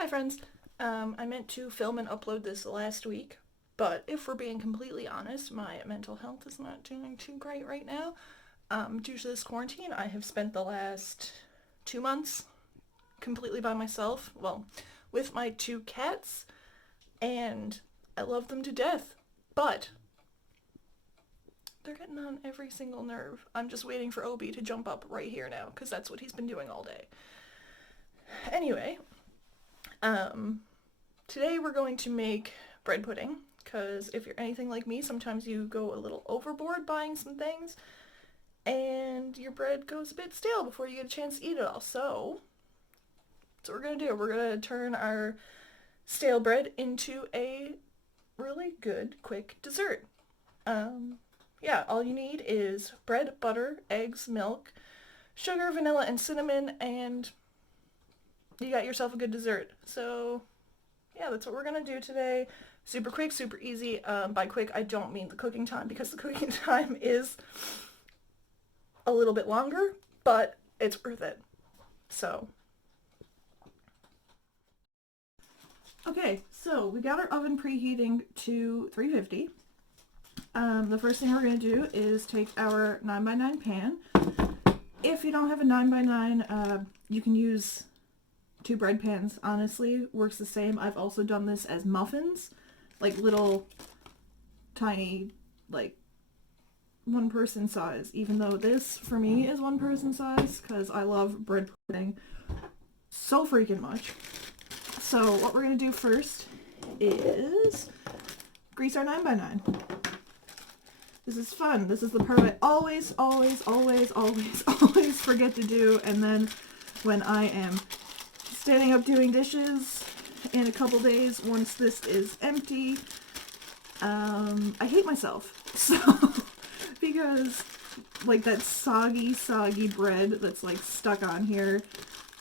Hi friends. I meant to film and upload this last week, but if we're being completely honest, my mental health is not doing too great right now. Due to this quarantine, I have spent the last 2 months completely by myself, well, with my two cats, and I love them to death, but they're getting on every single nerve. I'm just waiting for Obi to jump up right here now, because that's what he's been doing all day. Anyway, um, today we're going to make bread pudding because if you're anything like me, sometimes you go a little overboard buying some things and your bread goes a bit stale before you get a chance to eat it all. So, that's what we're going to do. We're going to turn our stale bread into a really good, quick dessert. Um, yeah, all you need is bread, butter, eggs, milk, sugar, vanilla, and cinnamon, and you got yourself a good dessert. So, yeah, that's what we're gonna do today. Super quick, super easy. By quick, I don't mean the cooking time because the cooking time is a little bit longer, but it's worth it. So, okay, so we got our oven preheating to 350. The first thing we're gonna do is take our 9x9 pan. If you don't have a 9x9, you can use two bread pans. Honestly, works the same. I've also done this as muffins, like little tiny, like one person size, even though this for me is one person size because I love bread pudding so freaking much. So what we're gonna do first is grease our 9x9. This is fun. This is the part I always forget to do, and then when I am standing up doing dishes in a couple days, once this is empty, I hate myself. So, because like that soggy bread that's like stuck on here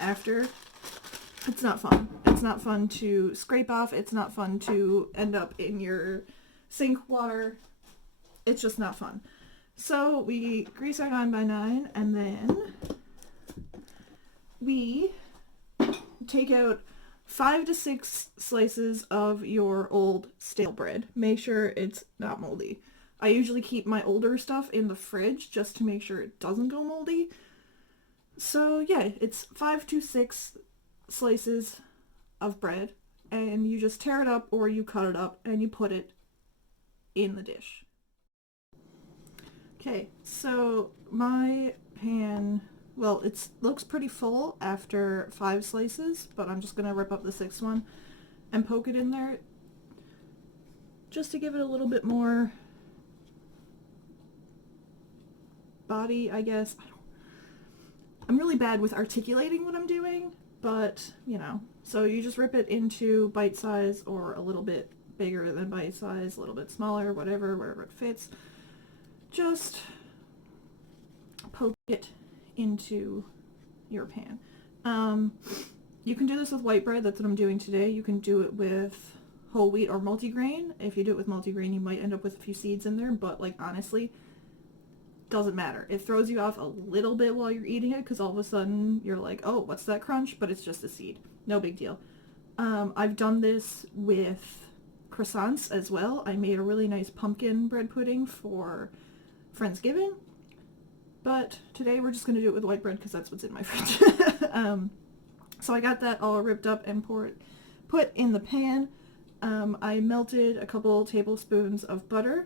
after, it's not fun. It's not fun to scrape off. It's not fun to end up in your sink water. It's just not fun. So we grease our 9x9 and then we take out 5 to 6 slices of your old stale bread. Make sure it's not moldy. I usually keep my older stuff in the fridge just to make sure it doesn't go moldy. So yeah, it's 5 to 6 slices of bread, and you just tear it up or you cut it up and you put it in the dish. Okay, so my pan, well, it looks pretty full after 5 slices, but I'm just going to rip up the 6th one and poke it in there just to give it a little bit more body, I guess. I'm really bad with articulating what I'm doing, but, you know. So you just rip it into bite size or a little bit bigger than bite size, a little bit smaller, whatever, wherever it fits. Just poke it into your pan. You can do this with white bread. That's what I'm doing today. You can do it with whole wheat or multigrain. If you do it with multigrain, you might end up with a few seeds in there, but like honestly, doesn't matter. It throws you off a little bit while you're eating it because all of a sudden you're like, oh, what's that crunch? But it's just a seed. No big deal. I've done this with croissants as well. I made a really nice pumpkin bread pudding for Friendsgiving, but today we're just going to do it with white bread because that's what's in my fridge. So I got that all ripped up and put in the pan. I melted a couple tablespoons of butter.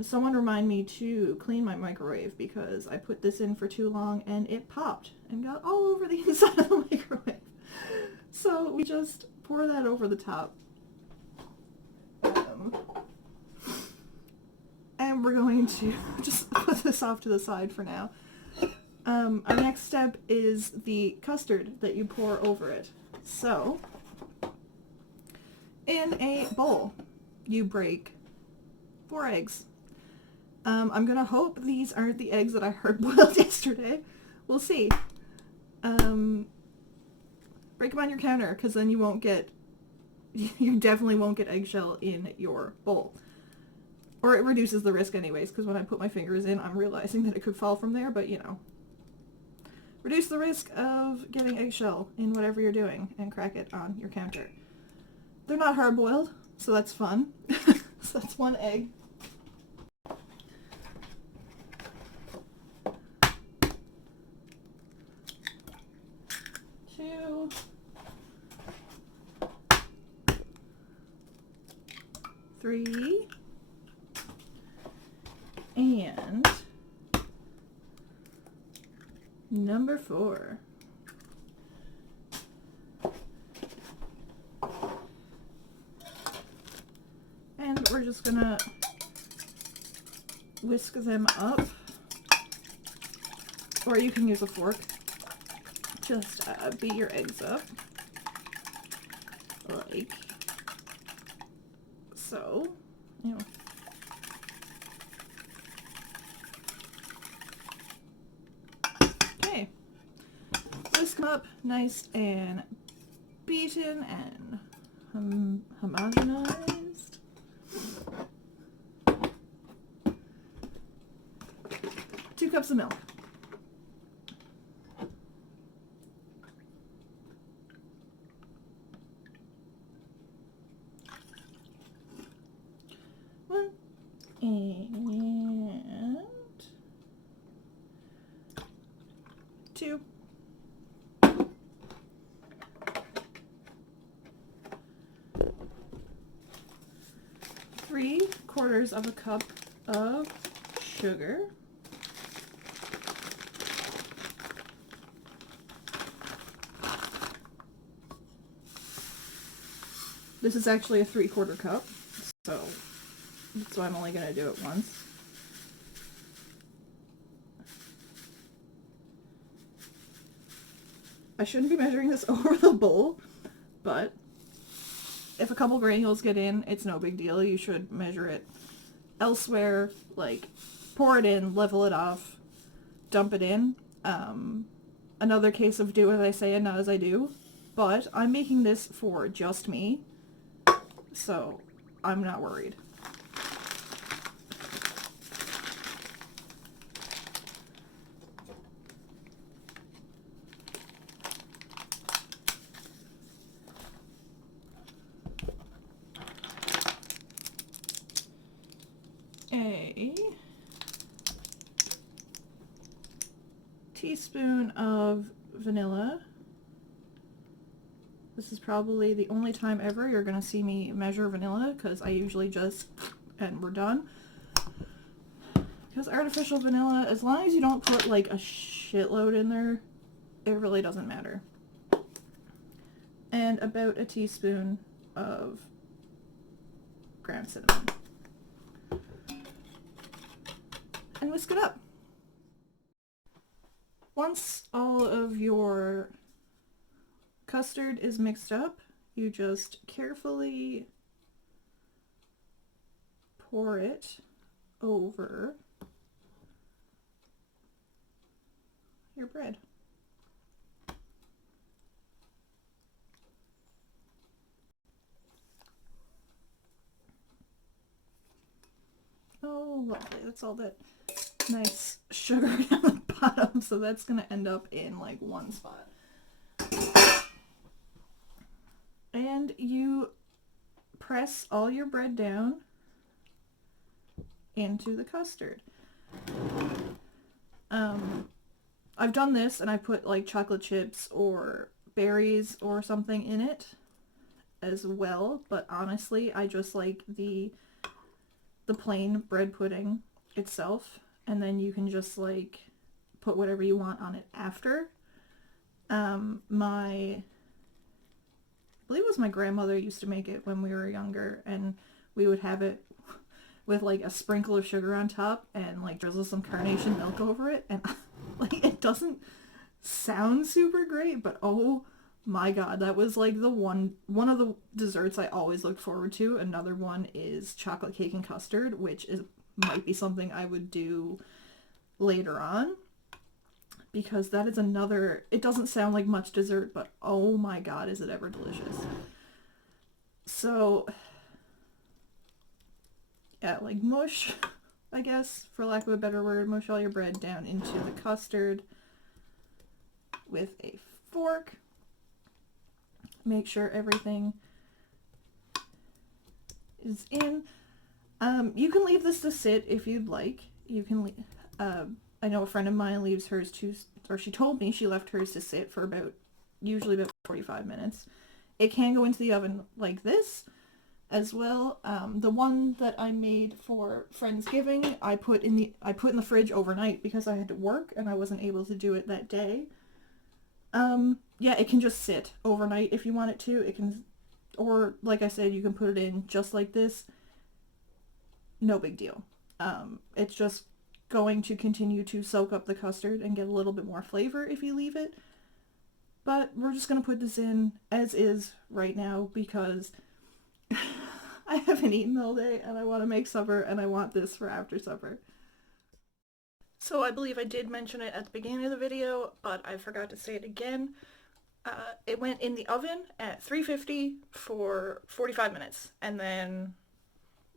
Someone remind me to clean my microwave because I put this in for too long and it popped and got all over the inside of the microwave. So we just pour that over the top. And we're going to just put this off to the side for now. Our next step is the custard that you pour over it. So, in a bowl, you break 4 eggs. I'm gonna hope these aren't the eggs that I heard boiled yesterday. We'll see. Break them on your counter, because then you definitely won't get eggshell in your bowl. Or it reduces the risk anyways, because when I put my fingers in, I'm realizing that it could fall from there, but you know. Reduce the risk of getting eggshell in whatever you're doing and crack it on your counter. They're not hard-boiled, so that's fun. So that's 1 egg. 2. 3. And number 4. And we're just gonna whisk them up, or you can use a fork. Just beat your eggs up like so. Ew. Okay, whisk them up nice and beaten and homogenized. 2 cups of milk. 1 and 2. 3/4 of a cup of sugar. This is actually a 3/4 cup, so I'm only going to do it once. I shouldn't be measuring this over the bowl, but if a couple granules get in, it's no big deal. You should measure it elsewhere, like pour it in, level it off, dump it in. Another case of do as I say and not as I do, but I'm making this for just me, so I'm not worried. A teaspoon of vanilla. This is probably the only time ever you're going to see me measure vanilla, because I usually just, and we're done. Because artificial vanilla, as long as you don't put like a shitload in there, it really doesn't matter. And about a teaspoon of ground cinnamon. And whisk it up. Once all of your custard is mixed up, you just carefully pour it over your bread. Oh, lovely. That's all that nice sugar down the bottom, so that's going to end up in like one spot. And you press all your bread down into the custard. I've done this and I put like chocolate chips or berries or something in it as well, but honestly I just like the plain bread pudding itself, and then you can just like put whatever you want on it after. I believe it was my grandmother used to make it when we were younger, and we would have it with like a sprinkle of sugar on top and like drizzle some carnation milk over it, and like it doesn't sound super great, but oh my god, that was like the one of the desserts I always looked forward to. Another one is chocolate cake and custard, which might be something I would do later on, because that is another, it doesn't sound like much dessert, but oh my god, is it ever delicious. So yeah, like mush, I guess, for lack of a better word, mush all your bread down into the custard. with a fork. Make sure everything is in. You can leave this to sit if you'd like. You can I know a friend of mine leaves hers to, or she told me she left hers to sit for usually about 45 minutes. It can go into the oven like this as well. The one that I made for Friendsgiving, I put in the fridge overnight because I had to work and I wasn't able to do it that day. Yeah, it can just sit overnight if you want it to. It can, or like I said, you can put it in just like this. No big deal. It's just going to continue to soak up the custard and get a little bit more flavor if you leave it. But we're just going to put this in as is right now because I haven't eaten all day and I want to make supper and I want this for after supper. So I believe I did mention it at the beginning of the video, but I forgot to say it again. It went in the oven at 350 for 45 minutes, and then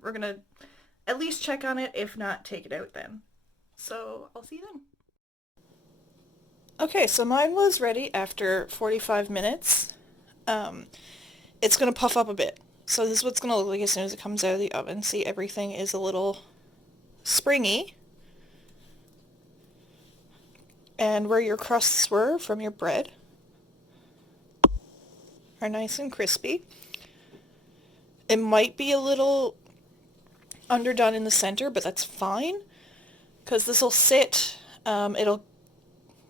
we're gonna at least check on it, if not take it out then. So I'll see you then. Okay, so mine was ready after 45 minutes. It's gonna puff up a bit. So this is what it's gonna look like as soon as it comes out of the oven. See, everything is a little springy. And where your crusts were from your bread are nice and crispy. It might be a little underdone in the center, but that's fine because this will sit. It'll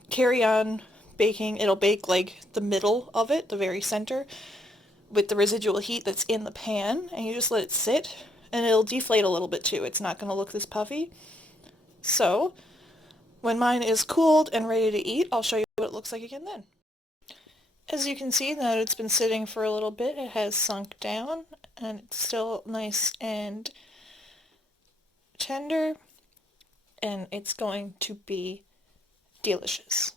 carry on baking. It'll bake like the middle of it, the very center, with the residual heat that's in the pan, and you just let it sit, and it'll deflate a little bit too. It's not going to look this puffy. So when mine is cooled and ready to eat, I'll show you what it looks like again then. As you can see, now that it's been sitting for a little bit, it has sunk down and it's still nice and tender, and it's going to be delicious.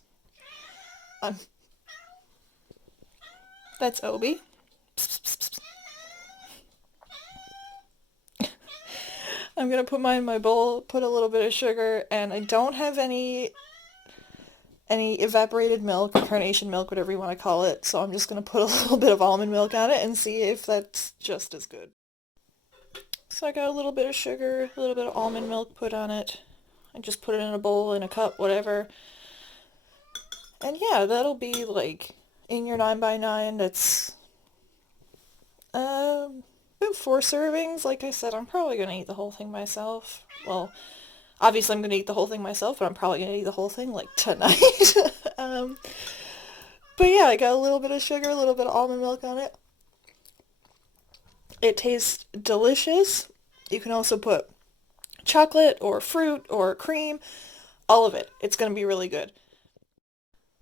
That's Obi. I'm gonna put mine in my bowl, put a little bit of sugar, and I don't have any evaporated milk, carnation milk, whatever you want to call it, so I'm just going to put a little bit of almond milk on it and see if that's just as good. So I got a little bit of sugar, a little bit of almond milk put on it. I just put it in a bowl, in a cup, whatever. And yeah, that'll be like in your 9x9. That's about 4 servings. Like I said, I'm probably going to eat the whole thing myself. Well, obviously I'm going to eat the whole thing myself, but I'm probably going to eat the whole thing like tonight. But yeah, I got a little bit of sugar, a little bit of almond milk on it. It tastes delicious. You can also put chocolate or fruit or cream, all of it. It's going to be really good.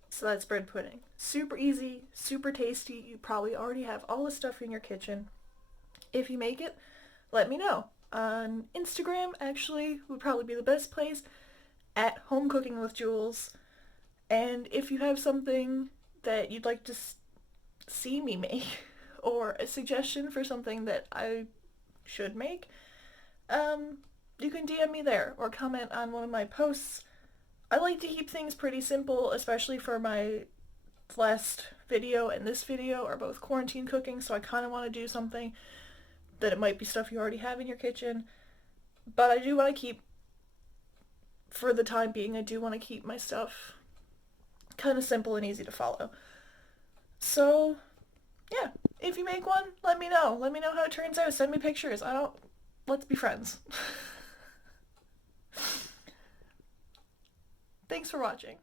So that's bread pudding. Super easy, super tasty. You probably already have all the stuff in your kitchen. If you make it, let me know. On Instagram, actually, would probably be the best place, at Home Cooking with Jules. And if you have something that you'd like to see me make, or a suggestion for something that I should make, you can DM me there, or comment on one of my posts. I like to keep things pretty simple, especially for my last video and this video are both quarantine cooking, so I kind of want to do something that it might be stuff you already have in your kitchen, but I do want to keep, for the time being, I do want to keep my stuff kind of simple and easy to follow. So, yeah, if you make one, let me know. Let me know how it turns out. Send me pictures. Let's be friends. Thanks for watching.